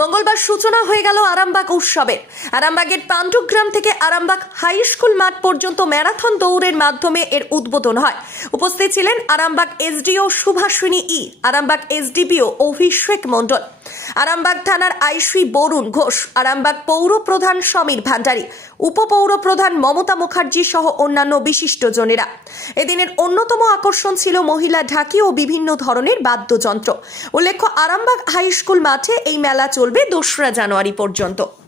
মঙ্গলবার সূচনা হয়ে গেল আরামবাগ উৎসবের আরামবাগের পাণ্ডুগ্রাম থেকে আরামবাগ হাই স্কুল মাঠ পর্যন্ত ম্যারাথন দৌড়ের মাধ্যমে এর উদ্বোধন হয়। উপস্থিত ছিলেন আরামবাগ এসডিও সুভাষিনী ই, আরামবাগ এসডিপিও অভিষেক মণ্ডল। আরামবাগ থানার আইসি বরুণ ঘোষ, আরামবাগ পৌর প্রধান সমীর ভান্ডারী, উপপৌর প্রধান মমতা মুখার্জি সহ অন্যান্য বিশিষ্টজনেরা এদিনের অন্যতম আকর্ষণ ছিল মহিলা ঢাকি ও বিভিন্ন ধরনের বাদ্যযন্ত্র। উল্লেখ্য, আরামবাগ হাই স্কুল মাঠে এই মেলা চলবে দোসরা জানুয়ারি পর্যন্ত।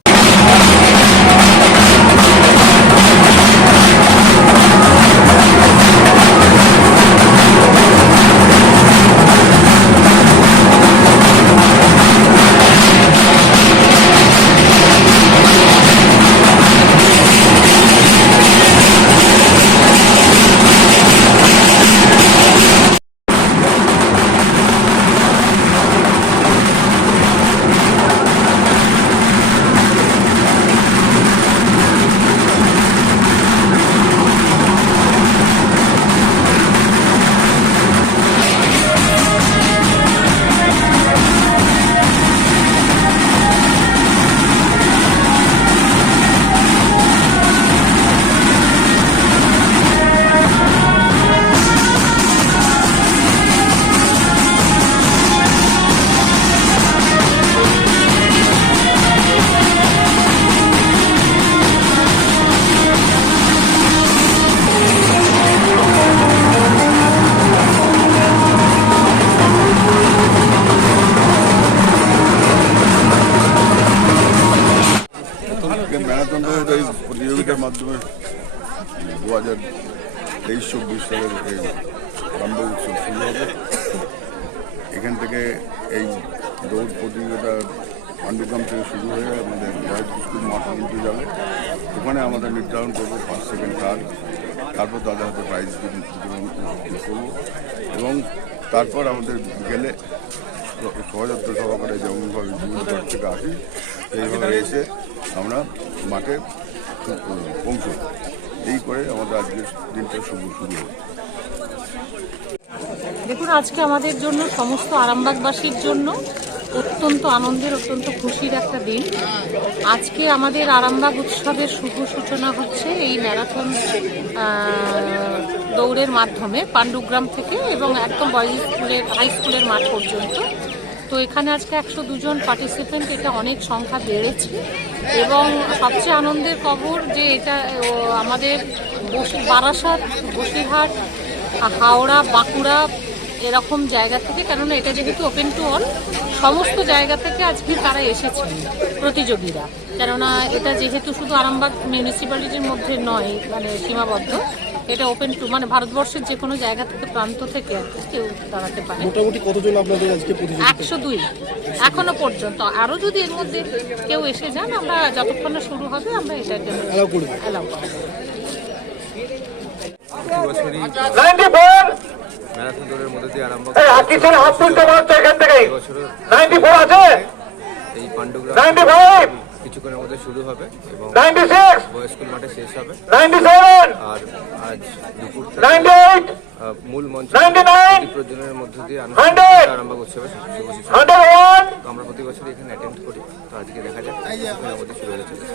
মাধ্যমে দু হাজার তেইশ চব্বিশ সালের এই আরম্ভ উৎসব শুরু হবে এখান থেকে এই দৌড় প্রতিযোগিতা পাণ্ডুগ্রাম থেকে শুরু হয়ে আমাদের বয়েজ স্কুল মাঠ পর্যন্ত যাবে ওখানে আমাদের নির্ধারণ করব ফার্স্ট সেকেন্ড থার্ড তারপর তাদের হাতে প্রাইজ করব এবং তারপর আমাদের বিকেলে শোভাযাত্রা সহকারে যেমনভাবে বিভিন্ন থেকে আসি, সেইভাবে এসে আমরা মাঠে এই করে আমাদের আজকের দিনটা শুরু শুরু দেখুন আজকে আমাদের জন্য সমস্ত আরামবাগবাসীর জন্য অত্যন্ত আনন্দের অত্যন্ত খুশির একটা দিন আজকে আমাদের আরামবাগ উৎসবের শুভ সূচনা হচ্ছে এই ম্যারাথন দৌড়ের মাধ্যমে পাণ্ডুগ্রাম থেকে এবং একদম বয়েজ স্কুলের হাই স্কুলের মাঠ পর্যন্ত তো এখানে আজকে একশো দুজন পার্টিসিপেন্ট এটা অনেক সংখ্যা বেড়েছে। এবং সবচেয়ে আনন্দের খবর যে এটা আমাদের বসি, বারাসাত, বসিরহাট, হাওড়া, বাঁকুড়া এরকম জায়গা থেকে, কেননা এটা যেহেতু ওপেন টু অল সমস্ত জায়গা থেকে আজকে তারা এসেছে প্রতিযোগীরা। কেননা এটা যেহেতু শুধু আরামবাগ মিউনিসিপ্যালিটির মধ্যে নয় মানে সীমাবদ্ধ এটা ওপেন টু মানে ভারতবর্ষের যে কোনো জায়গা থেকে প্রান্ত থেকে আর কেউ দাঁড়াতে পারে মোটামুটি কতজন আপনাদের আজকে প্রতিযোগিতা? একশো দুই এখনও পর্যন্ত। আরও যদি এর মধ্যে কেউ এসে যান আমরা যতক্ষণ না শুরু হবে আমরা এটা অ্যালাউ করব। অ্যালাউ করব। বছরই 94 ম্যারাথন দৌড়ের মধ্যে দিয়ে আরম্ভ এখান থেকে। বছরও 94 আছে? এই পাণ্ডুগ্রাম 95 কিছুক্ষণের মধ্যে শুরু হবে এবং 96 বয় স্কুল মাঠে শেষ হবে। আর আজ দুপুর থেকে 98 আহ, মূল মঞ্চ প্রজ্বলনের মধ্য দিয়ে আরম্ভ উৎসবে শুভ সূচনা। 101 তো আমরা প্রতি বছর এখানে অ্যাটেন্ড করি। তো আজকে দেখা যাক শুরু হয়ে চলেছে